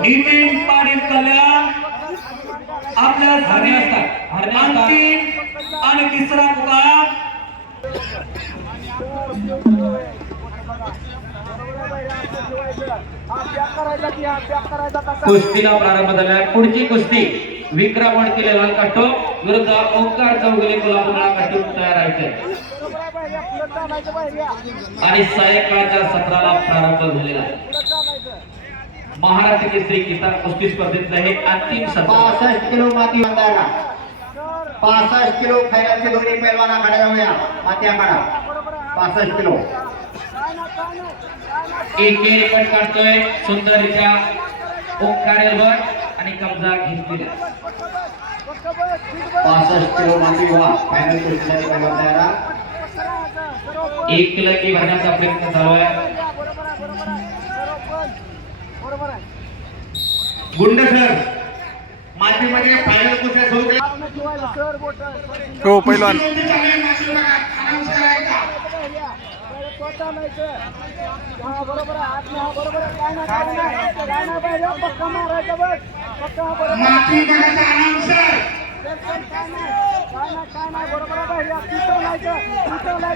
नितीन पाटील कल्याण आपल्या हरणे असतात. अंतिम आणि तिसरा पुकार. कुस्तीला प्रारंभ झाला पुढची कुस्ती विक्रम वडकिले लाल काटो विरुद्ध ओंकार चौगुले कोल्हापूरला काटून तयार आहे. आणि सायंकाळच्या सत्राला प्रारंभ झालेला आहे. महाराष्ट्र केसरी किसान कुस्ती स्पर्धेचं हे अंतिम सत्र. पासष्ट किलो माती बांधायला पासष्ट किलो खैराचे दोन्ही पैलवान आखाडा जाऊया माती आखाडा पासष्ट किलो. एक रिपॉर्ट काढतोय. सुंदररित्या ओंकार एल्बर आणि कब्जा घेतलेला पासष्ट किलो माती वा फायनल कुस्तीसाठी पैलवान तयार एक किलकी भरण्याचा प्रयत्न चालू आहे. गुंड सर मातीमध्ये फायनल कुस्त्या सुरू केल्या. हो पहिलवान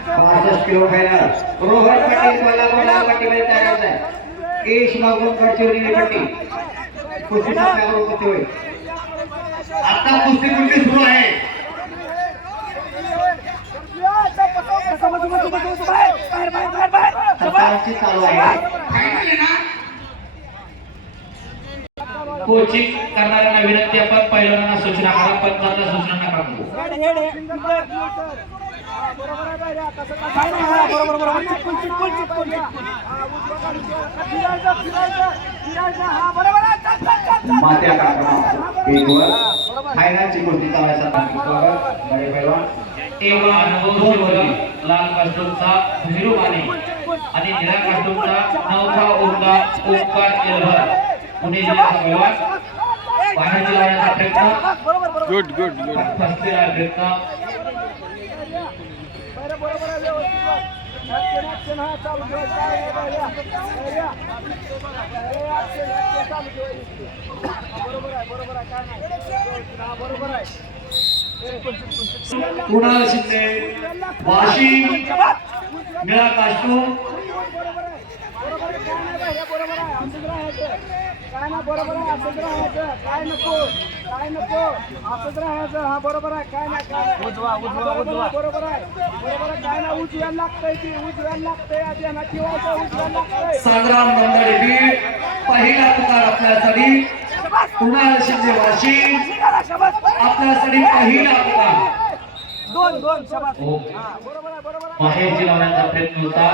पासष्ट किलो फायनल. रोहन पाटील कोल्हापूर लाल पट्टीमध्ये तयार आहे केश मागून गडचिरोली पट्टी कुस्ती होईल आता कुस्ती कुस्ती सुरू आहे? चालू आहे. कोचिंग करणाऱ्यांना विनंती आपण पहिल्यांदा सूचना करा पंचांना सूचना नका करू. मात्या कार्यक्रमात एक वर. फायनलची कुस्ती चालायचा बडे पैलवान. एवा अनुभव वर्ग लाल कास्टूमचा भैरू आणि निळा उर्दा ओंकार एल्भर पुणे जिल्ह्याचा पैलवान बाहेरची लावण्याचा प्रयत्न गुड गुड गुड फसलेला प्रयत्न कुणाल शिंदे वाशिम निळा कास्टूम काय ना बरोबर आहे असंच राहायचं काय नको काय नको. असंच राहायचं हा बरोबर आहे. काय ना काय. उजवा उजवा उजवा. बरोबर आहे. बरोबर आहे. काय ना लागतंय ती उजव्याला लागतंय. आधी यांना ठेवायचं उजव्याला लागतंय. संग्राम नंदडे बीड पहिला पुकार आपल्यासाठी कुणाल शिंदे वाशिम आपल्यासाठी पहिला पुकार. दोन दोन शबास. हो. बरोबर आहे बरोबर आहे. बाहेरची लावण्याचा प्रयत्न होता.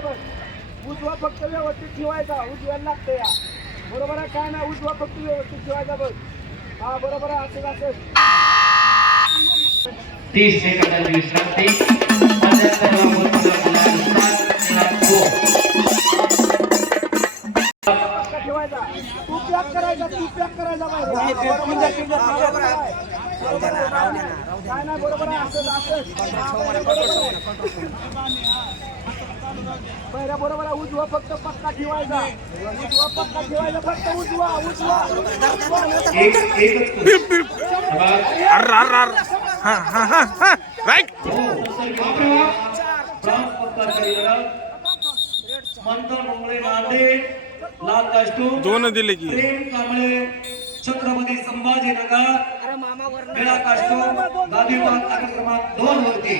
बघ. उजवा फक्त व्यवस्थित ठेवायचा उजव्याला लागतंय या. बरोबर आहे काय ना उजवा फक्त व्यवस्थित ठेवायचा बघ. हा बरोबर आहे असंच असंच तीस सेकंदाची विश्रांती सात ठेवायचा. तू पॅक करायचा तू पॅक करायचा बरोबर आहे, बरोबर उजवा फक्त पक्का ठेवायचा उजवा पक्का ठेवायचा फक्त उजवा उजवा उजवा राईट दोन दिले की प्रेम कांबळे छत्रपती संभाजीनगर निळा कास्टूम गादीवाद कार्यक्रमात दोन वरती.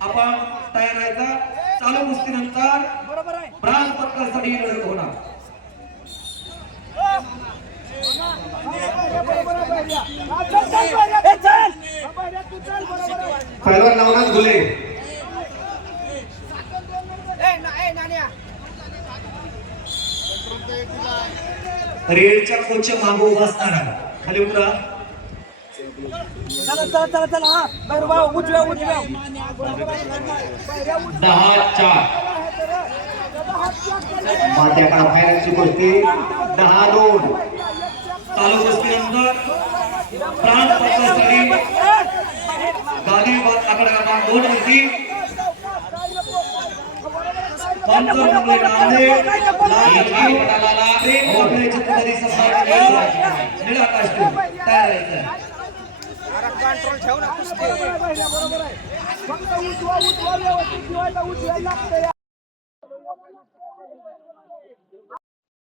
आपण तयार राहायचा. चालू कुस्तीनंतर बरोबर आहे. ब्राह्मण पक्कासाठी ही लढत होणार. बरोबर आहे. पहिल्या. हा, चल, चल, पहिल्या, तू चल. हा, पहिल्या, तू चल, बरोबर आहे. पैलवान नवनाथ घुले रेडच्या कोचच्या मागो उभा असणारा खाली उतरा चला, चला, चला, चला, हा. बरोबर उजव्या, उजव्या. बरोबर आहे, पहिल्या उजव्या. दहा चार. मात्याकडा फायनलची कुस्ती दहा दोन. चालू कुस्तीनंतर प्राण पक्कासाठी दोन वरती काय नको पंच मुंबई नांदेड एका पटाला प्रेम वाकडे छत्रपती संभाजी निळा कास्टूम तयार राहायचं बरोबर आहे बरोबर आहे फक्त उजवा उजवा व्यवस्थित ठेवायचा उजव्याला लागतंय.